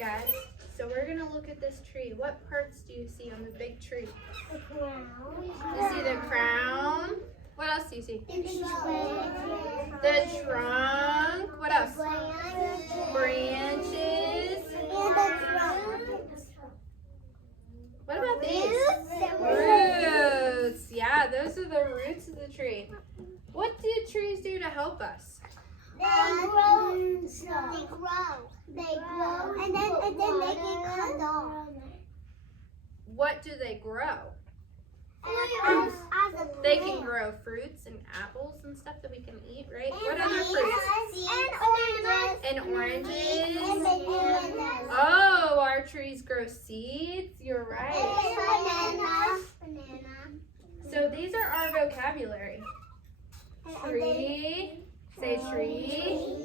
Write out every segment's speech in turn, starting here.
right, guys. So we're gonna look at this tree. What parts do you see on the big tree? The crown. You see the crown. What else do you see? The trunk. The trunk. What else? Branches. Branches. And the trunk. What about these? Roots. Yeah, those are the roots of the tree. What do trees do to help us? They grow. They grow. They grow. And then they get cut off. What do they grow? As a They can plant. grow fruits and apples and stuff that we can eat, right? And What other fruits? And oranges. And And oranges. bananas. Oh, our trees grow seeds. You're right. Banana. So these are our vocabulary. Tree. Say tree.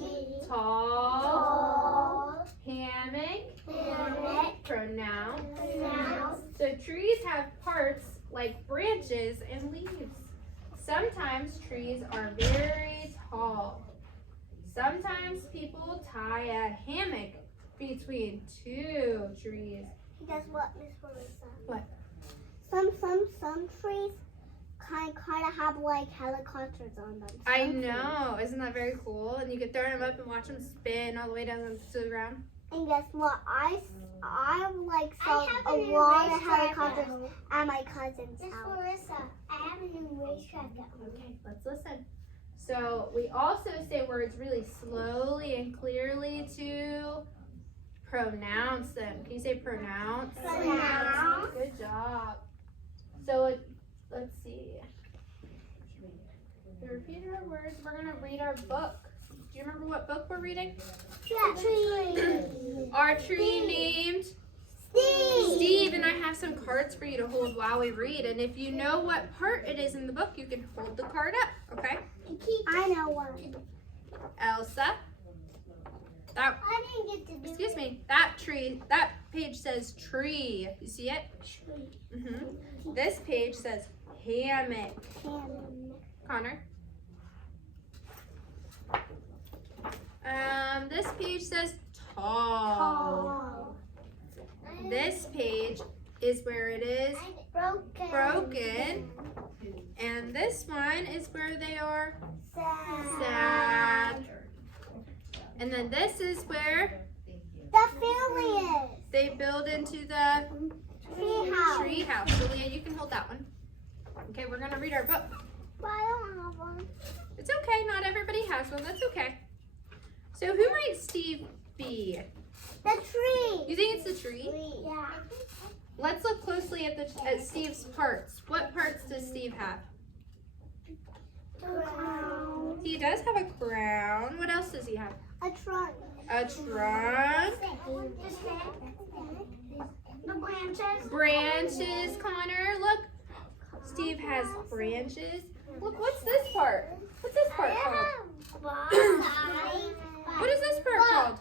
Tall. Tall. Hammock. Hammock. Pronoun. Pronoun. So trees have parts like branches and leaves. Sometimes trees are very tall. Sometimes people tie a hammock between two trees. Guess what, Miss Marissa? What? Some trees kind of have like helicopters on them. I know. Isn't that very cool? And you can throw them up and watch them spin all the way down to the ground. And guess what? I like saw a lot of helicopters at my cousin's house. Miss Marissa, I have a new racetrack at home. Okay, let's listen. So we also say words really slowly and clearly to pronounce them. Can you say pronounce? Pronounce. Good job. So let's see. We repeated our words. We're going to read our book. Do you remember what book we're reading? Yeah, tree. Our tree named Steve. And I have some cards for you to hold while we read. And if you know what part it is in the book, you can hold the card up, okay? I know one. Elsa. That, I didn't get to do excuse me, that page says tree. You see it? Tree. This page says hammock. Connor. This page says tall. This page is where it is broken. And this one is where they are sad. And then this is where The family is. they build into the Tree house. So Leah, you can hold that one. Okay, we're gonna read our book. But I don't have one. It's okay, not everybody has one, that's okay. So who might Steve be? The tree. You think it's the tree? Yeah. Let's look closely at Steve's parts. What parts does Steve have? Crown. He does have a crown. What else does he have? A trunk. A trunk. The branches. Branches, Connor. Look. Steve has branches. Look, what's this part? What's this part called? What is this part called?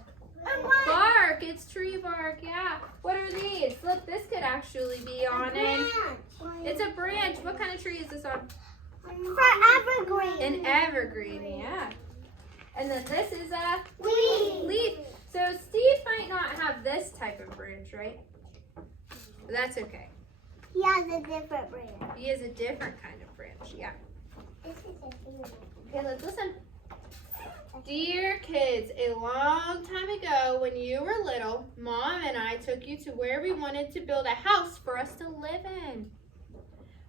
Bark. It's tree bark, yeah. What are these? Look, this could actually be on it. It's a branch. What kind of tree is this on? For evergreen. An evergreen, yeah. And then this is a leaf. So Steve might not have this type of branch, right? But that's okay. He has a different branch. He has a different kind of branch, yeah. Okay, let's listen. Dear kids, a long time ago when you were little, Mom and I took you to where we wanted to build a house for us to live in.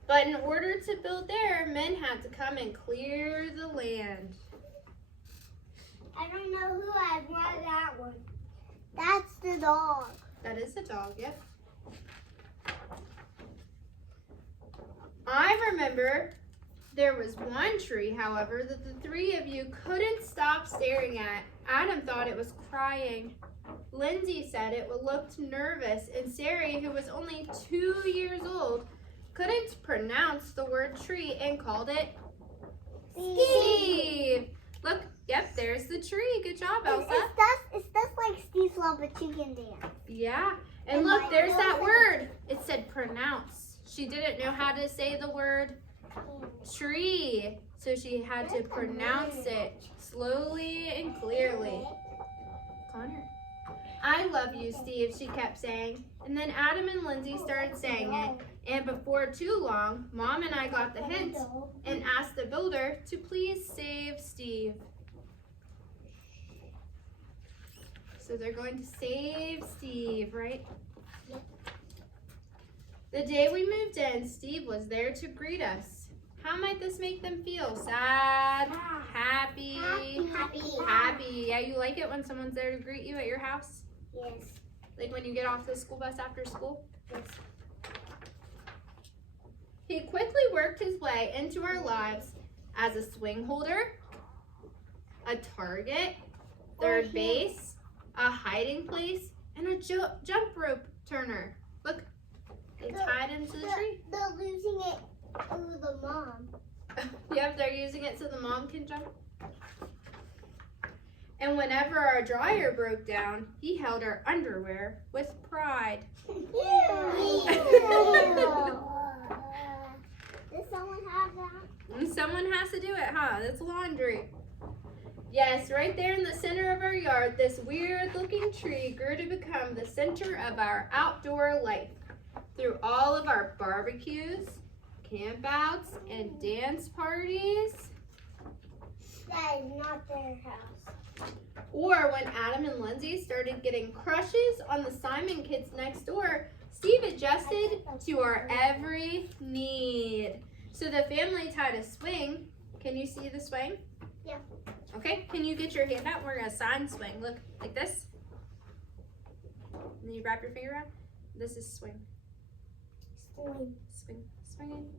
But in order to build there, men had to come and clear the land. I don't know who I brought that one. That's the dog. That is the dog, yep. I remember there was one tree, however, that the three of you couldn't stop staring at. Adam thought it was crying. Lindsay said it looked nervous, and Sari, who was only 2 years old, couldn't pronounce the word tree and called it Steve. Look, yep, there's the tree. Good job, Elsa. It's just like Steve's Love a Chicken Dance. Yeah, and look, there's that word. It said pronounce. She didn't know how to say the word tree, so she had to pronounce it slowly and clearly. Connor. I I love you, Steve, she kept saying. And then Adam and Lindsay started saying it. And before too long, Mom and I got the hint and asked the builder to please save Steve. So they're going to save Steve, right? The day we moved in, Steve was there to greet us. How might this make them feel? Sad? Happy? Happy. Yeah, you like it when someone's there to greet you at your house? Yes. Like when you get off the school bus after school? Yes. He quickly worked his way into our lives as a swing holder, a target, third base, a hiding place, and a jump rope turner. Look, they tied him to the tree. They're losing it to the mom. Yep, they're using it so the mom can jump. And whenever our dryer broke down, he held our underwear with pride. Does someone have that? And someone has to do it, huh? That's laundry. Yes, right there in the center of our yard, this weird-looking tree grew to become the center of our outdoor life. Through all of our barbecues, campouts, and dance parties. That is not their house. Or when Adam and Lindsay started getting crushes on the Simon kids next door, Steve adjusted to our every need. So the family tied a swing. Can you see the swing? Yeah. Okay, can you get your hand out? We're gonna sign swing. Look, like this. And then you wrap your finger around. This is swing. Swing. Swing. Swinging.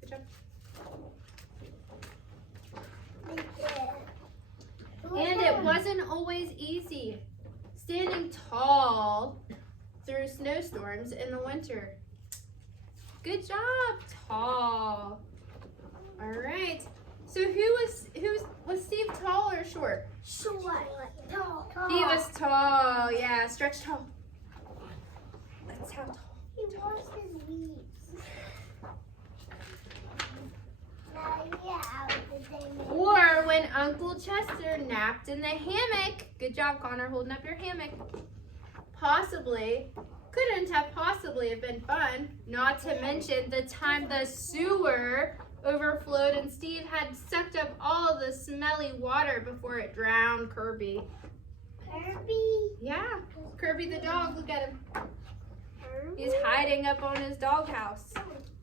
Good job. And it wasn't always easy. Standing tall through snowstorms in the winter. Good job, tall. All right. So was Steve tall or short? Short. Tall. He was tall. Yeah, stretch tall. That's how tall. He washed his weeds. Or when Uncle Chester napped in the hammock. Good job, Connor, holding up your hammock. Couldn't have possibly have been fun. Not to mention the time the sewer overflowed and Steve had sucked up all the smelly water before it drowned Kirby. Kirby? Yeah, Kirby the dog. Look at him. Kirby? He's hiding up on his doghouse.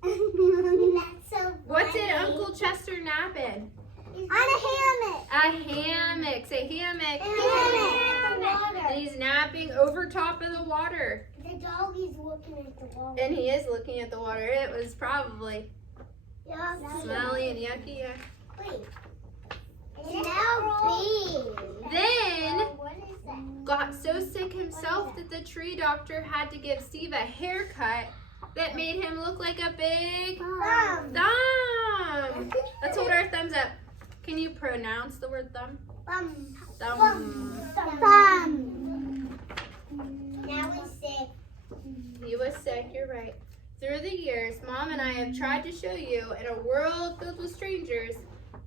That's so What did funny. Uncle Chester nap in? On a hammock. A hammock. Say hammock. Hammock. And he's napping over top of the water. The dog is looking at the water. And he is looking at the water. It was probably smelly and yucky. Yeah. Wait. It's now big. Then What is that? got so sick himself that the tree doctor had to give Steve a haircut that made him look like a big thumb. Let's hold our thumbs up. Can you pronounce the word thumb? Thumb. Thumb. Thumb. Now he's sick. He was sick, you're right. Through the years, Mom and I have tried to show you, in a world filled with strangers,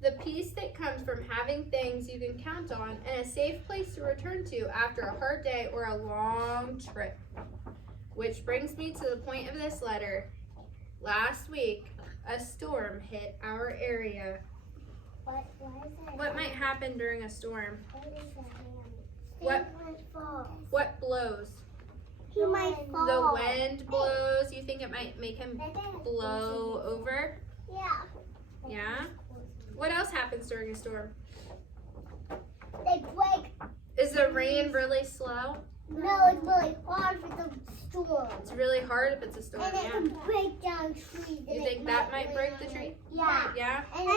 the peace that comes from having things you can count on and a safe place to return to after a hard day or a long trip. Which brings me to the point of this letter. Last week, a storm hit our area. Why is that? What might happen during a storm? What is that? What? He might fall. What blows? He might fall. The wind blows. You think it might make him blow over? Yeah. Yeah? What else happens during a storm? They break. Is the rain really slow? No, it's really hard for the storm. It's really hard if it's a storm, And it yeah. can break down trees. You think that might break the tree? Yeah. Yeah? And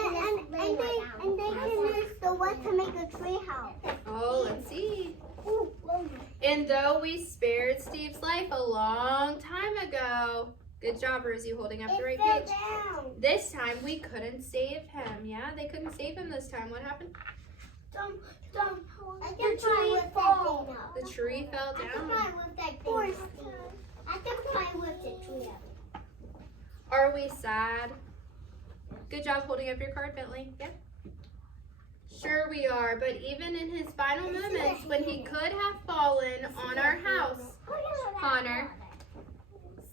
they can use the wood to make a tree house. Oh, let's see. Ooh, whoa. And though we spared Steve's life a long time ago, good job, Rosie, holding up the right It fell page. down. This time we couldn't save him. Yeah, they couldn't save him this time. What happened? I can try with that thing up. The tree fell I can down. try with that thing up. I can try with the tree up. Are we sad? Good job holding up your card, Bentley. Yeah. Sure we are, but even in his final moments when he could have fallen on our house, Connor,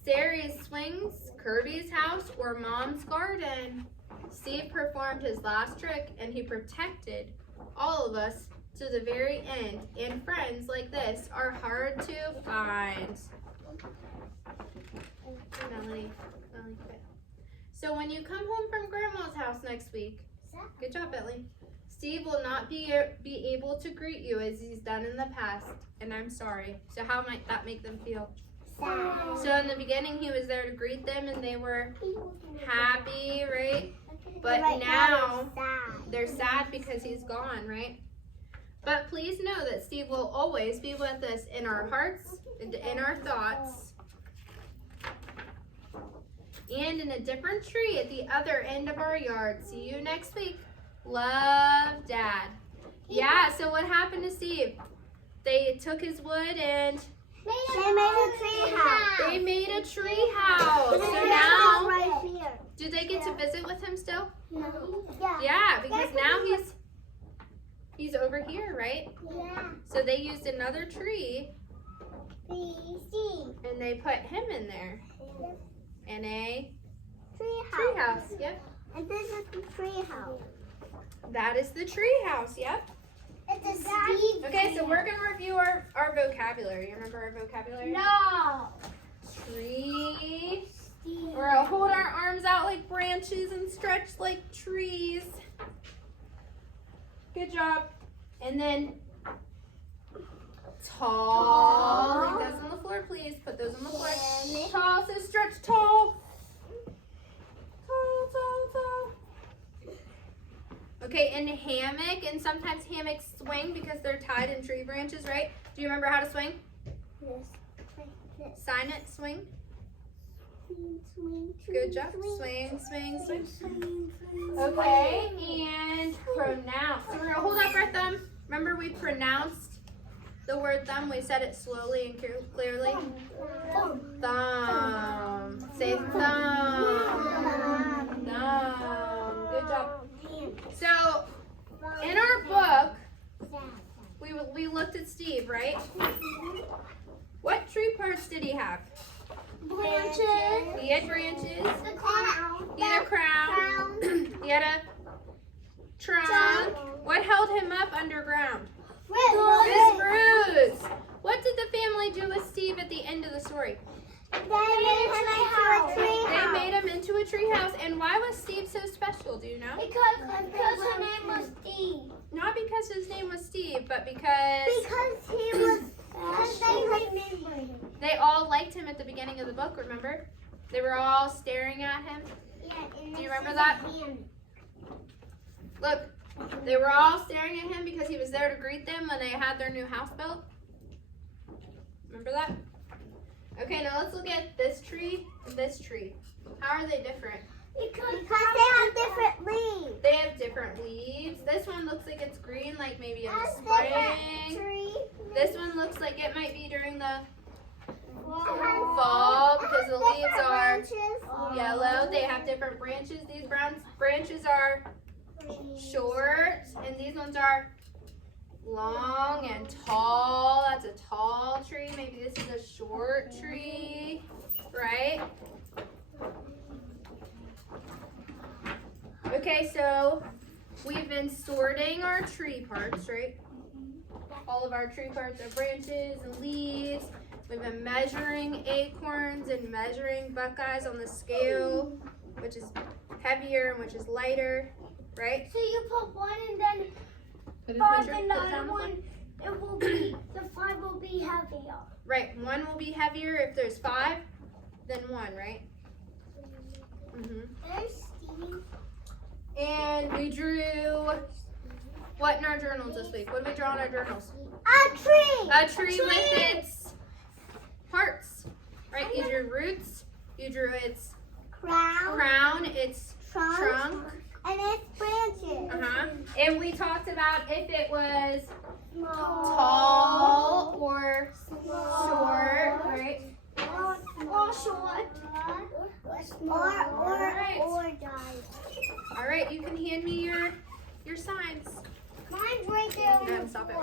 Sary's swings, Kirby's house, or Mom's garden, Steve performed his last trick and he protected all of us to the very end. And friends like this are hard to find. Melanie, quit. So when you come home from Grandma's house next week, good job, Bentley. Steve will not be able to greet you as he's done in the past, and I'm sorry. So how might that make them feel? Sad. So in the beginning, he was there to greet them, and they were happy, right? But Right now they're they're sad because he's gone, right? But please know that Steve will always be with us in our hearts and in our thoughts. And in a different tree at the other end of our yard. See you next week. Love, Dad. Yeah, so what happened to Steve? They took his wood and they made a tree house. they made a tree house. So now, do they get to visit with him still? No. Yeah, because now he's over here, right? Yeah. So they used another tree See. and they put him in there. In a Tree tree house. Yep. And this is the tree house. That is the tree house. Yep. It's a Steve. Okay, so we're going to review our vocabulary. You remember our vocabulary? No. Tree. Steve. We're going to hold our arms out like branches and stretch like trees. Good job. And then tall. Leave those on the floor, please. Put those on the floor. Tall, so stretch tall. Tall. Okay, and hammock, and sometimes hammocks swing because they're tied in tree branches, right? Do you remember how to swing? Yes. Sign it, swing. Swing. Good job. Swing. Okay, and pronounce. So we're going to hold up our thumb. Remember we pronounced the word thumb. We said it slowly and clearly. Thumb. Say thumb. Thumb. Good job. So, in our book, we looked at Steve, right? What tree parts did he have? Branches. He had branches. The crown. He had a crown. He had a trunk. What held him up underground? His roots. What did the family do with Steve at the end of the story? They made him into a tree house. And why was Steve so special? Do you know? Because her name was Steve. Not because his name was Steve, but because he was. Because they remembered him. they all liked him at the beginning of the book. Remember? They were all staring at him. Yeah. Do you remember that? Look, they were all staring at him because he was there to greet them when they had their new house built. Remember that? Okay, now let's look at this tree and this tree. How are they different? Because they have different leaves. They have different leaves. This one looks like it's green, like maybe in the spring. This one looks like it might be during the fall because the leaves are yellow. They have different branches. These branches are short, and these ones are long and tall. That's a tall tree. Maybe this is a short tree, right? Okay, so we've been sorting our tree parts, right? All of our tree parts are branches and leaves. We've been measuring acorns and measuring buckeyes on the scale, which is heavier and which is lighter, right? So you put one and then Put five it and the down other the one, the 5 will be heavier. Right, one will be heavier if there's 5 than 1, right? There's Steve. And we drew what in our journals this week? What did we draw in our journals? A tree. A tree with its parts, right? You drew roots, you drew its crown, its trunk, and its branches. And we talked about if it was tall or short, right? Or short. Or died. All right, you can hand me your signs. stop it right